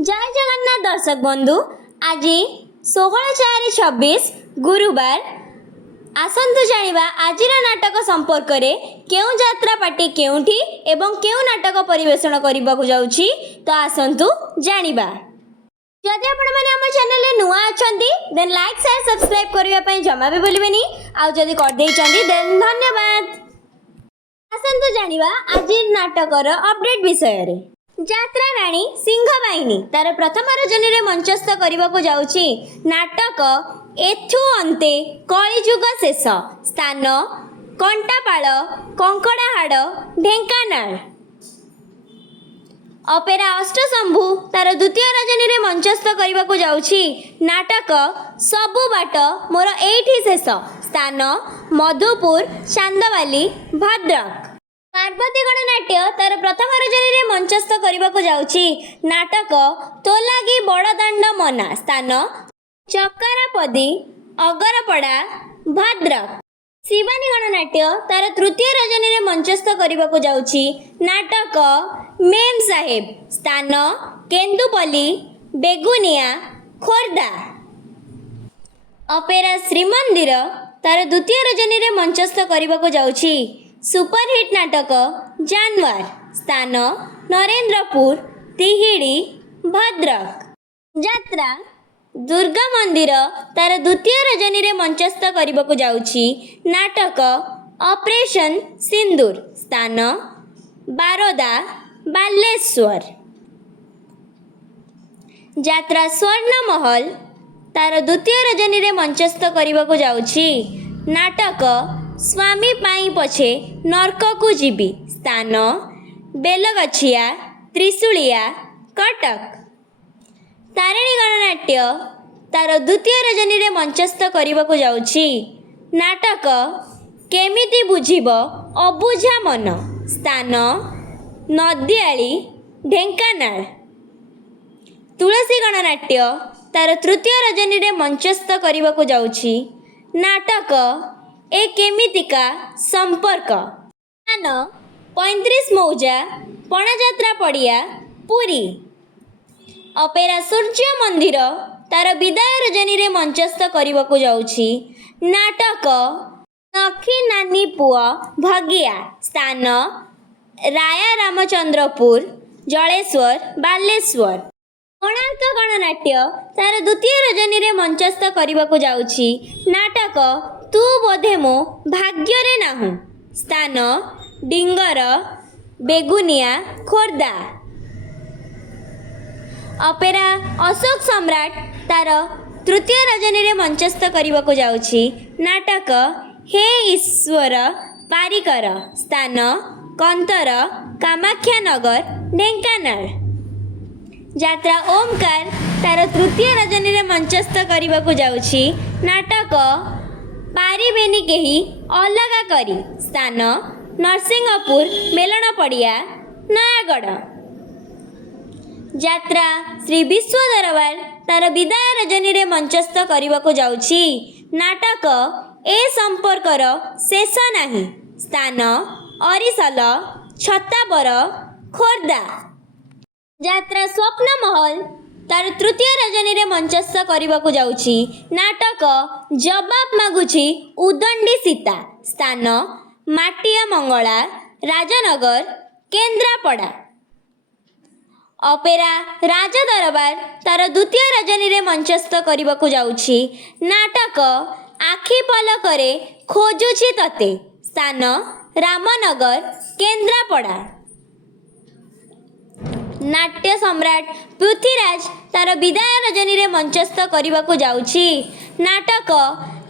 जय जगन्नाथ दर्शक बंधु आज 16/4/26 गुरुवार आसतु जानिबा आजिर नाटक संपर्क रे केउ यात्रा पार्टी केउठी एवं केउ नाटक परिवेषण करबाकू जाउछि तो आसतु जानिबा। जदि आपण माने हम चैनल रे नुआ अछंती देन लाइक शेयर सब्सक्राइब करिवा पई जमा भी भूलिबेनी आ जदि कर देइ चंदी देन धन्यवाद। आसतु जानिबा आजिर नाटक रो अपडेट विषय रे। यात्रा राणी सिंहवाहिनी तार प्रथम रजनी रे मंचस्थ करबाकू जाउछि नाटक एथु अंते कलिजुग शेष स्थान कंटापाळ कंकड़ाहाड़ ढेंकानाल। अपेरा अष्टशंभु तार द्वितीय रजनी रे मंचस्थ करबाकू जाउछि नाटक सबु बाट मोर एठी शेष स्थान मधुपुर चांदवाली भद्रक। पार्वती गणनाट्य तार प्रथम रजनी रे मंचस्थ करबाकू जाउछि नाटक तो लागी बड़दाण्ड मना स्थान चक्करापदी अगरपड़ा भद्रक। शिवानी गणनाट्य तार तृतीय रजनी रे मंचस्थ करबाकू जाउछि नाटक मेम साहेब स्थान केन्दुपल्ली बेगुनिया खोर्धा। अपेरा श्रीमंदिर तार द्वितीय रजनी रे मंचस्थ करबाकू जाउछि सुपरहिट नाटक जानवर स्थान नरेंद्रपुर तिहिड़ी भद्रक। यात्रा दुर्गा मंदिर तार द्वितीय रजनी रे मंचस्थ करबाकू जाउछि नाटक ऑपरेशन सिंदूर स्थान बारोदा बालेश्वर। यात्रा स्वर्ण महल तार द्वितीय रजनी रे मंचस्थ करबाकू जाउछि नाटक स्वामी पाई पछे नरक को जीवी स्थान बेलगछिया त्रिशूलिया कटक। तारिणी गणनाट्य तार द्वितीय रजनी रे मंचस्थ करबाकू जाउछि नाटक केमिति बुझिब अबुझा मन स्थान नदियाली ढेंकानाल। तुलसी गणनाट्य तार तृतीय रजनी रे मंचस्थ करबाकू जाउछि नाटक ए केमितिका संपर्क स्थान 35 मौजा पणाजात्रा पड़िया पुरी। अपेरा सूर्य मंदिर तार विदाय रजनी रे मंचस्थ करबाकू जाउछि नाटक नखी नानी पुआ भगिया स्थान राया रामचंद्रपुर जलेश्वर बालेश्वर। कोणार्क गणनाट्य तार द्वितीय रजनी रे मंचस्थ करबाकू जाउछि नाटक तू बोधे मो भाग्य रे नाहु स्थान डिंगर बेगुनिया खोर्धा। अपेरा अशोक सम्राट तार तृतीय रजनी रे मंचस्थ करबाकू जाउछि नाटक हे ईश्वर पारिकर स्थान कंतर कामाख्यानगर ढेंकानाल। यात्रा ओमकार तार तृतीय रजनी रे मंचस्थ करबाकू जाउछि नाटक पारिबेनी केही अलगा करी स्थान नरसिंहपुर मेलन पड़िया नयागढ़। यात्रा श्री विश्व दरबार तार विदाय रजनी रे मंचस्थ करबाकू जाउछि नाटक ए संपर्कर शेष नाही स्थान अरिसल छत्ताबर खोर्धा। यात्रा स्वप्न महल तार तृतीय रजनी रे मंचस्थ करबाकू जाउछि नाटक जवाब मागुछि उदंडी सीता स्थान माटिया मंगला राजनगर केन्द्रापड़ा। अपेरा राज दरबार तार द्वितीय रजनी रे मंचस्थ करबाकू जाउछि नाटक आखि पलकरे खोजुछि तते स्थान रामनगर केन्द्रापड़ा। नाट्य सम्राट पृथ्वीराज तार विदाय रजनी रे मंचस्थ करबाकू जाउछि नाटक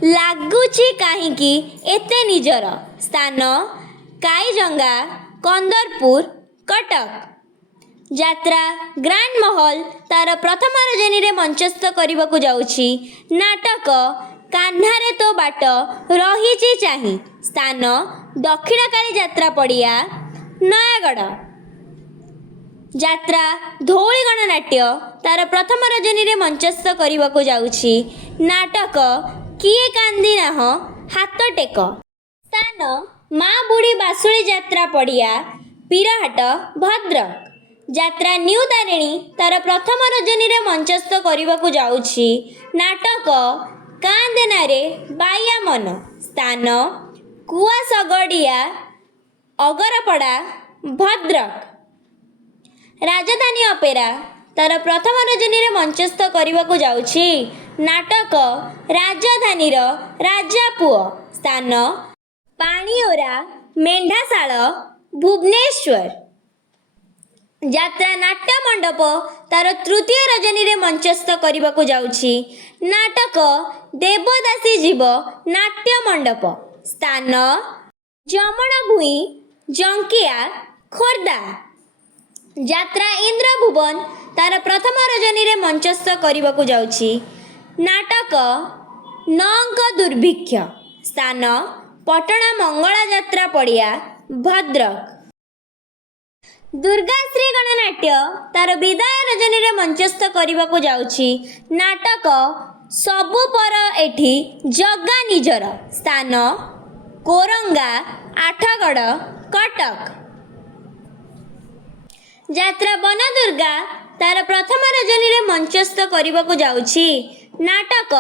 लागुछि काहींकी एते निजर स्थान काईजंगा कंदरपुर कटक। यात्रा ग्रांड महल तार प्रथम रजनी रे मंचस्थ करबाकू जाउछि नाटक कान्हारे तो बाट रहिछि चाहि स्थान दक्षिणकाली यात्रा पड़िया नयागढ़। यात्रा धौली गणनाट्य तार प्रथम रजनी रे मंचस्थ करबाकू जाउछि नाटक किए कांदी नाह हाथ टेक स्थान माँ बुढ़ी बासुली यात्रा पड़िया पीराहाट भद्रक। ଯାତ୍ରା ନ୍ୟୁ ତାରିଣୀ ତାର ପ୍ରଥମ ରଜନୀରେ ମଞ୍ଚସ୍ଥ କରିବାକୁ ଯାଉଛି ନାଟକ କାଁ ଦେନାରେ ବାଇଆ ମନ। ସ୍ଥାନ କୁଆଶଗଡ଼ିଆ ଅଗରପଡ଼ା ଭଦ୍ରକ। ରାଜଧାନୀ ଅପେରା ତାର ପ୍ରଥମ ରଜନୀରେ ମଞ୍ଚସ୍ଥ କରିବାକୁ ଯାଉଛି ନାଟକ ରାଜଧାନୀର ରାଜାପୁଅ। ସ୍ଥାନ ପାଣିଓରା ମେଣ୍ଢାଶାଳ ଭୁବନେଶ୍ୱର। ଯାତ୍ରା ନାଟ୍ୟ ମଣ୍ଡପ ତାର ତୃତୀୟ ରଜନୀରେ ମଞ୍ଚସ୍ଥ କରିବାକୁ ଯାଉଛି ନାଟକ ଦେବଦାସୀ ଜୀବ ନାଟ୍ୟ ମଣ୍ଡପ। ସ୍ଥାନ ଯମଣ ଭୂଇଁ ଜଙ୍କିଆ ଖୋର୍ଦ୍ଧା। ଯାତ୍ରା ଇନ୍ଦ୍ରଭୁବନ ତାର ପ୍ରଥମ ରଜନୀରେ ମଞ୍ଚସ୍ଥ କରିବାକୁ ଯାଉଛି ନାଟକ ନଅଙ୍କ ଦୁର୍ଭିକ୍ଷ। ସ୍ଥାନ ପଟଣା ମଙ୍ଗଳା ଯାତ୍ରା ପଡ଼ିଆ ଭଦ୍ରକ। ଦୁର୍ଗାଶ୍ରୀ ଗଣନାଟ୍ୟ ତାର ବିଦାୟ ରଜନୀରେ ମଞ୍ଚସ୍ଥ କରିବାକୁ ଯାଉଛି ନାଟକ ସବୁ ପର ଏଠି ଜଗା ନିଜର। ସ୍ଥାନ କୋରଙ୍ଗା ଆଠଗଡ଼ କଟକ। ଯାତ୍ରା ବନଦୁର୍ଗା ତାର ପ୍ରଥମ ରଜନୀରେ ମଞ୍ଚସ୍ଥ କରିବାକୁ ଯାଉଛି ନାଟକ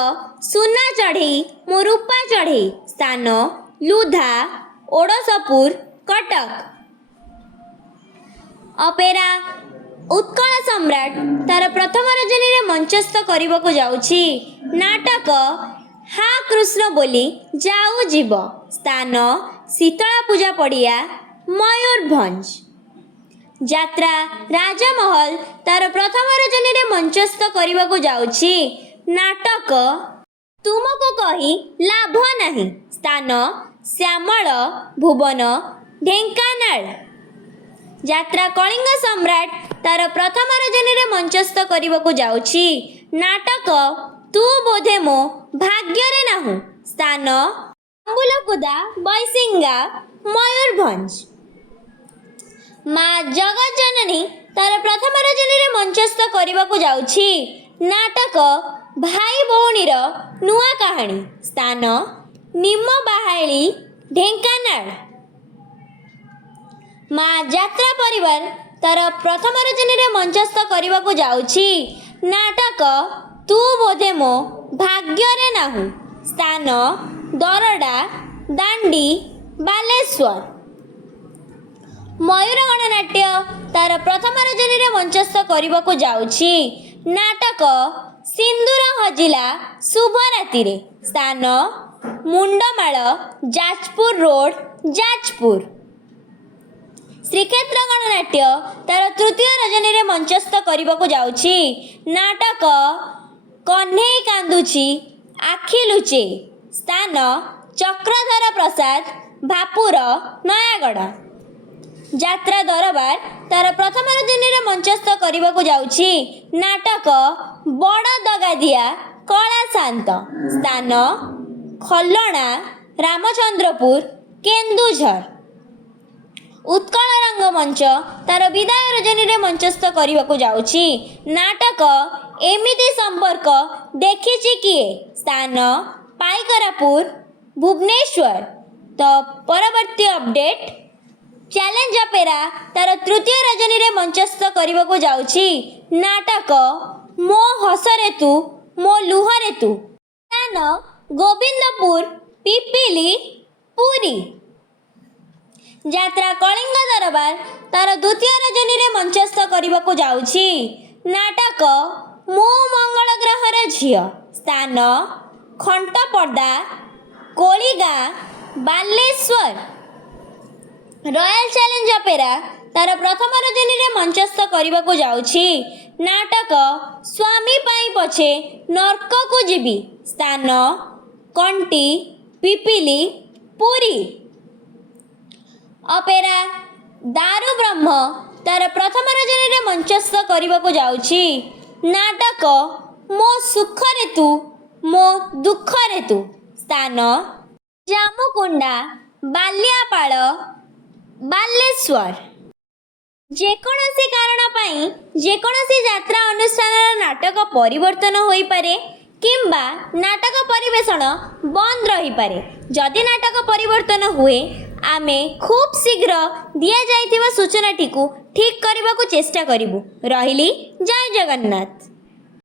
ସୁନା ଚଢ଼େଇ ମୋ ରୂପା ଚଢ଼େଇ। ସ୍ଥାନ ଲୁଧା ଓଡ଼ଶପୁର କଟକ। ଅପେରା ଉତ୍କଳ ସମ୍ରାଟ ତାର ପ୍ରଥମ ରଜନୀରେ ମଞ୍ଚସ୍ଥ କରିବାକୁ ଯାଉଛି ନାଟକ ହା କୃଷ୍ଣ ବୋଲି ଯାଉ ଯିବ। ସ୍ଥାନ ଶୀତଳା ପୂଜା ପଡ଼ିଆ ମୟୂରଭଞ୍ଜ। ଯାତ୍ରା ରାଜମହଲ ତାର ପ୍ରଥମ ରଜନୀରେ ମଞ୍ଚସ୍ଥ କରିବାକୁ ଯାଉଛି ନାଟକ ତୁମକୁ କହି ଲାଭ ନାହିଁ। ସ୍ଥାନ ଶ୍ୟାମଳ ଭୁବନ ଢେଙ୍କାନାଳ। ଯାତ୍ରା କଳିଙ୍ଗ ସମ୍ରାଟ ତାର ପ୍ରଥମ ରଜନୀରେ ମଞ୍ଚସ୍ଥ କରିବାକୁ ଯାଉଛି ନାଟକ ତୁ ବୋଧେ ମୋ ଭାଗ୍ୟରେ ନାହୁଁ। ସ୍ଥାନ ଆମ୍ବୁଲକୁଦା ବୈଶିଙ୍ଗା ମୟୂରଭଞ୍ଜ। ମା ଜଗଜ୍ଜନନୀ ତାର ପ୍ରଥମ ରଜନୀରେ ମଞ୍ଚସ୍ଥ କରିବାକୁ ଯାଉଛି ନାଟକ ଭାଇ ଭଉଣୀର ନୂଆ କାହାଣୀ। ସ୍ଥାନ ନିମବାହାଳି ଢେଙ୍କାନାଳ। ମା ଯାତ୍ରା ପରିବାର ତାର ପ୍ରଥମ ରଜନୀରେ ମଞ୍ଚସ୍ଥ କରିବାକୁ ଯାଉଛି ନାଟକ ତୁ ବୋଧେ ମୋ ଭାଗ୍ୟରେ ନାହୁଁ। ସ୍ଥାନ ଦରଡ଼ା ଦାଣ୍ଡି ବାଲେଶ୍ୱର। ମୟୂର ଗଣନାଟ୍ୟ ତାର ପ୍ରଥମ ରଜନୀରେ ମଞ୍ଚସ୍ଥ କରିବାକୁ ଯାଉଛି ନାଟକ ସିନ୍ଦୁର ହଜିଲା ଶୁଭରାତିରେ। ସ୍ଥାନ ମୁଣ୍ଡମାଳ ଯାଜପୁର ରୋଡ ଯାଜପୁର। ଶ୍ରୀକ୍ଷେତ୍ର ଗଣନାଟ୍ୟ ତାର ତୃତୀୟ ରଜନୀରେ ମଞ୍ଚସ୍ଥ କରିବାକୁ ଯାଉଛି ନାଟକ କହ୍ନେଇ କାନ୍ଦୁଛି ଆଖି ଲୁଚେଇ। ସ୍ଥାନ ଚକ୍ରଧର ପ୍ରସାଦ ଭାପୁର ନୟାଗଡ଼। ଯାତ୍ରା ଦରବାର ତାର ପ୍ରଥମ ରଜନୀରେ ମଞ୍ଚସ୍ଥ କରିବାକୁ ଯାଉଛି ନାଟକ ବଡ଼ ଦଗାଦିଆ କଳା ଶାନ୍ତ। ସ୍ଥାନ ଖଲଣା ରାମଚନ୍ଦ୍ରପୁର କେନ୍ଦୁଝର। ଉତ୍କଳ ରଙ୍ଗମଞ୍ଚ ତାର ବିଦାୟ ରଜନୀରେ ମଞ୍ଚସ୍ଥ କରିବାକୁ ଯାଉଛି ନାଟକ ଏମିତି ସମ୍ପର୍କ ଦେଖିଛି କିଏ। ସ୍ଥାନ ପାଇକରାପୁର ଭୁବନେଶ୍ୱର। ତ ପରବର୍ତ୍ତୀ ଅପଡେଟ୍ ଚ୍ୟାଲେଞ୍ଜ ଅପେରା ତାର ତୃତୀୟ ରଜନୀରେ ମଞ୍ଚସ୍ଥ କରିବାକୁ ଯାଉଛି ନାଟକ ମୋ ହସରେ ତୁ ମୋ ଲୁହରେ ତୁ। ସ୍ଥାନ ଗୋବିନ୍ଦପୁର ପିପିଲି ପୁରୀ। ଯାତ୍ରା କଳିଙ୍ଗ ଦରବାର ତାର ଦ୍ୱିତୀୟ ରଜନୀରେ ମଞ୍ଚସ୍ଥ କରିବାକୁ ଯାଉଛି ନାଟକ ମୁଁ ମଙ୍ଗଳ ଗ୍ରହର ଝିଅ। ସ୍ଥାନ ଖଣ୍ଟପଡ଼ା କୋଳିଗାଁ ବାଲେଶ୍ୱର। ରୟାଲ ଚ୍ୟାଲେଞ୍ଜ ଅପେରା ତାର ପ୍ରଥମ ରଜନୀରେ ମଞ୍ଚସ୍ଥ କରିବାକୁ ଯାଉଛି ନାଟକ ସ୍ୱାମୀ ପାଇଁ ପଛେ ନର୍କକୁ ଯିବି। ସ୍ଥାନ କଣ୍ଟି ପିପିଲି ପୁରୀ। ଅପେରା ଦାରୁ ବ୍ରହ୍ମ ତାର ପ୍ରଥମ ରଜନୀରେ ମଞ୍ଚସ୍ଥ କରିବାକୁ ଯାଉଛି ନାଟକ ମୋ ସୁଖରେ ତୁ ମୋ ଦୁଃଖରେ ତୁ। ସ୍ଥାନ ଜାମୁକୁଣ୍ଡା ବାଲିଆପାଳ ବାଲେଶ୍ୱର। ଯେକୌଣସି କାରଣ ପାଇଁ ଯେକୌଣସି ଯାତ୍ରା ଅନୁଷ୍ଠାନର ନାଟକ ପରିବର୍ତ୍ତନ ହୋଇପାରେ କିମ୍ବା ନାଟକ ପରିବେଷଣ ବନ୍ଦ ରହିପାରେ। ଯଦି ନାଟକ ପରିବର୍ତ୍ତନ ହୁଏ आमे खूब शीघ्र दि जाइथिबा सूचनाटी को ठीक करने को चेष्टा करिबु। रहिली जय जगन्नाथ।